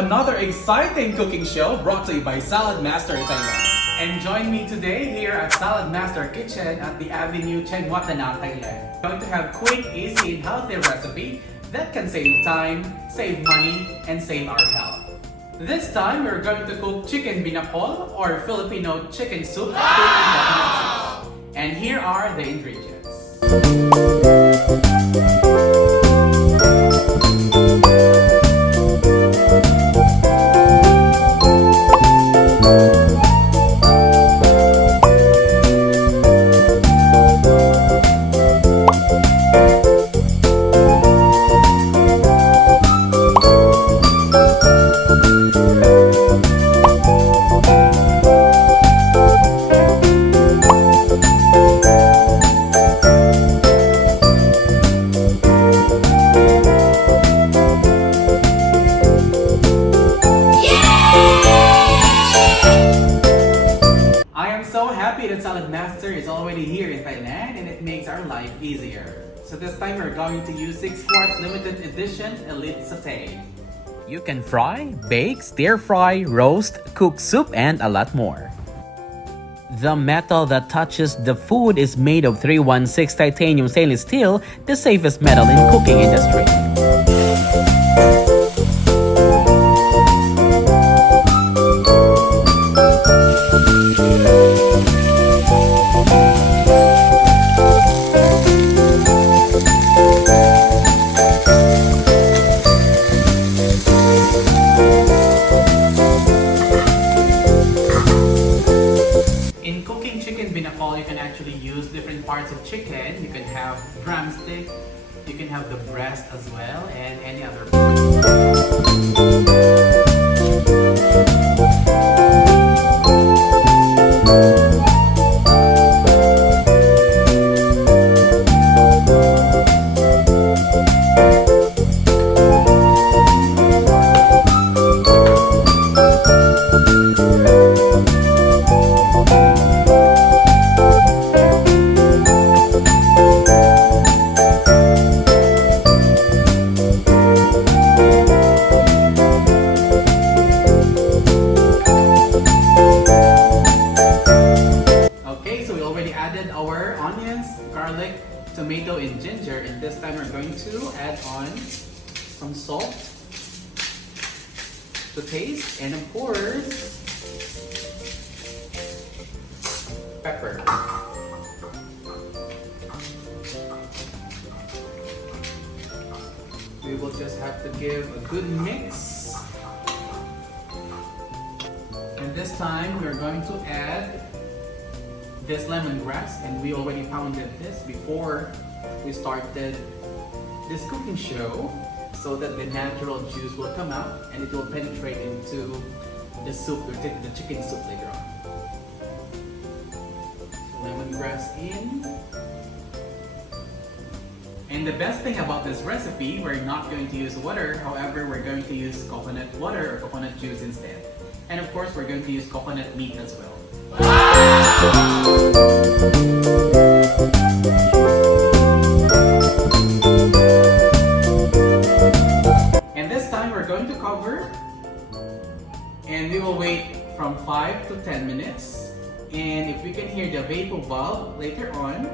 another exciting cooking show brought to you by SALADMASTER Thailand. And join me today here at SALADMASTER Kitchen at the Avenue Chiang Mai, Thailand. We're going to have quick, easy, and healthy recipe that can save time, save money, and save our health. This time, we're going to cook chicken binakol or Filipino chicken soup cooked in coconut cheese. And here are the ingredients. Happy that SALADMASTER is already here in Thailand and it makes our life easier. So this time we're going to use 6 quarts limited edition Elite Sauté. You can fry, bake, stir fry, roast, cook soup, and a lot more. The metal that touches the food is made of 316 titanium stainless steel, the safest metal in cooking industry. Binakol, you can actually use different parts of chicken. You can have drumstick, you can have the breast as well, and any other our onions, garlic, tomato, and ginger, and this time we're going to add on some salt to taste, and of course pepper. We will just have to give a good mix, and this time we're going to add this lemongrass, and we already pounded this before we started this cooking show so that the natural juice will come out and it will penetrate into the soup, the chicken soup later on. So lemongrass in. And the best thing about this recipe, we're not going to use water, however we're going to use coconut water or coconut juice instead. And of course we're going to use coconut meat as well. And this time we're going to cover, and we will wait from 5 to 10 minutes, and if we can hear the vapor valve later on,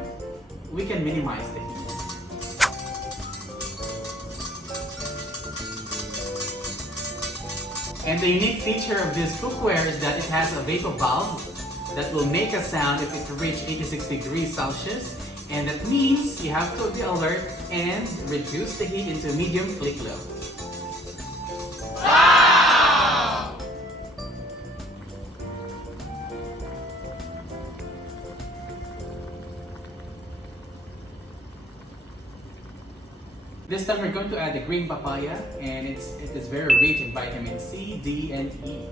we can minimize the heat. And the unique feature of this cookware is that it has a vapor valve that will make a sound if it reaches 86 degrees Celsius, and that means you have to be alert and reduce the heat into medium click low. Wow! This time we're going to add the green papaya, and it is very rich in vitamin C, D, and E.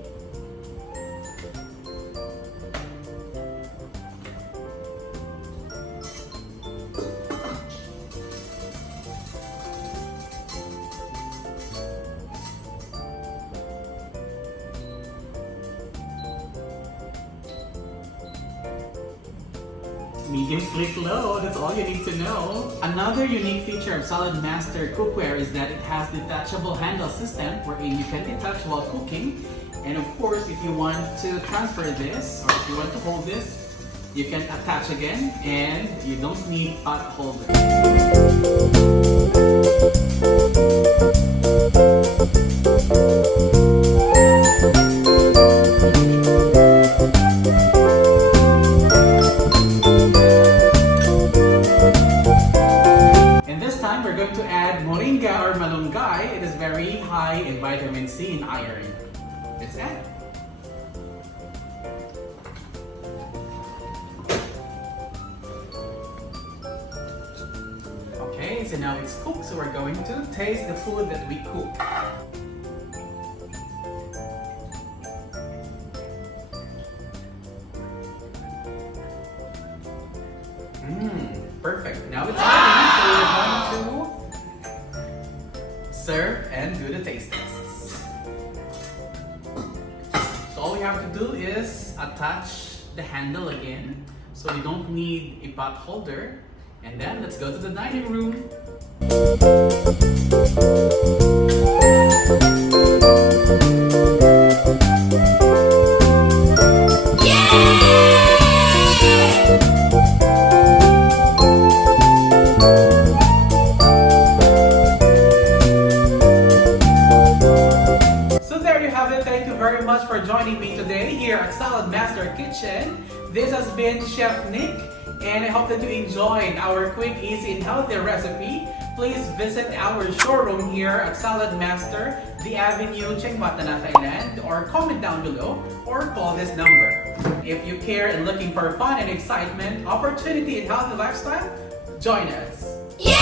medium click low. That's all you need to know. Another unique feature of SALADMASTER cookware is that it has detachable handle system wherein you can detach while cooking. And of course, if you want to transfer this or if you want to hold this, you can attach again and you don't need pot holder. And this time we're going to add moringa or malunggay. It is very high in vitamin C and iron. Let's add. Okay, so now it's cooked, so we're going to taste the food that we cook. Perfect. Now it's ready, so we're going to serve and do the taste tests. So all we have to do is attach the handle again, so we don't need a pot holder. And then let's go to the dining room. So there you have it. Thank you very much for joining me today here at SALADMASTER Kitchen. This has been Chef Nick. And I hope that you enjoyed our quick, easy, and healthy recipe. Please visit our showroom here at SALADMASTER, the Avenue, Chiang Mai, Thailand, or comment down below or call this number. If you care and looking for fun and excitement, opportunity, and healthy lifestyle, join us. Yay!